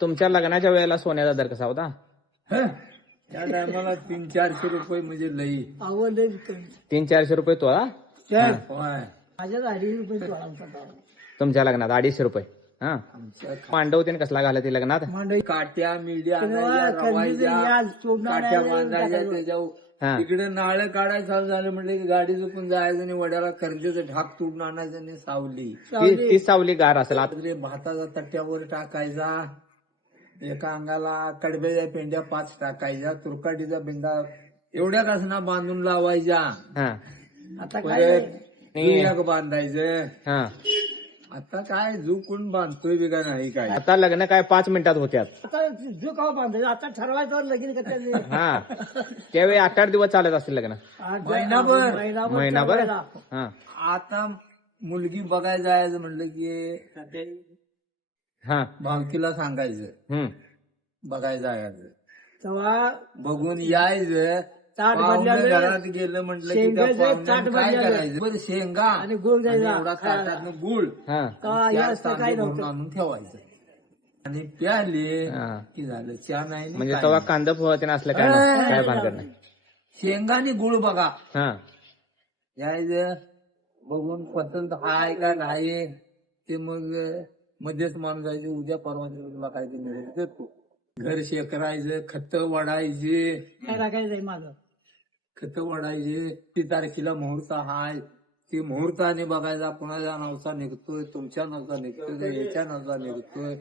तुमच्या लग्नाच्या वेळेला सोन्याचा दर कसा होता? हं? त्या टायमाला 300-400 रुपये म्हणजे लई. आवडले 300-400 रुपये तोळा? होय. माझ्या 250 रुपये तोळा होता. तुमच्या लग्नात 250 रुपये. हा, आमच्या मांडव त्याने कसला घालते लग्नात? मांडवी काट्या मिड्या तेव्हा आणायच्या, खंडीचं रवायच्या, याल सोडणार काट्या नाही, बांधायच्या टाकायचं. त्याच्यावर. हा. इकडे नाळ काढायला चालू झालं म्हटलं की गाडी झोपून जायचं आणि वड्याला करंजीचं ढाक तुडून आणायचं आणि सावली. ती सावली गार असेल आत. रात्री भाताचा तट्ट्यावर टाकायचा, एका अंगाला कडब्याच्या पेंड्या 5 टाकायच्या, तुरकाटीचा पेंडा एवढ्या कसना बांधून लावायच्या. हा आता काय परत जुयाक बांधायचं. हा. आता काय जू कोण बांधतोय बी का नाही काय. आता लग्न काय 5 मिनिटात होत्यात. आता जो का बांधायचं आता ठरवायचं लगीन करता हा, त्यावेळी 8-8 दिवस चालत असतील लग्न. महिनाभर. महिनाभर. हा आता मुलगी बघायला जायचं म्हटलं की हा. भावकीला सांगायचं बघायला जायचं, तेव्हा बघून यायचं. ताट पाहुणे भरलेलं, घरात गेलं म्हटलं की त्या शेंगाचं ताट पाहुण्यानं काय भरलेलं. करायचं, बरं शेंगा आणि गुळ द्यायचा. आणि एवढा ताटातनं गुळ हा. तेव्हा हे चार असतं काय तांदूळ भरून नव्हतं. आणून ठेवायचं आणि प्याले हा. की झालं. चहा नाही आणि म्हणजे काय तेव्हा नाही. कांदा पोहा असलं काय नाही, काय भानगड नाही. शेंगा आणि गुळ बघा हा. यायचं, बघून पसंत हाय का नाही ते मग मध्येच माणूस जायचे, उद्या परवा तुला काय ते मिळेल देतो. घर शेकरायचं, खत वडायचे, काय टाकायचंय माझं खत वडायचे. 3 तारखेला मुहूर्त हाय, ते मुहूर्ताने बघायचा, कुणाच्या नावचा निघतोय, तुमच्या नावचा निघतोय, याच्या नावचा निघतोय.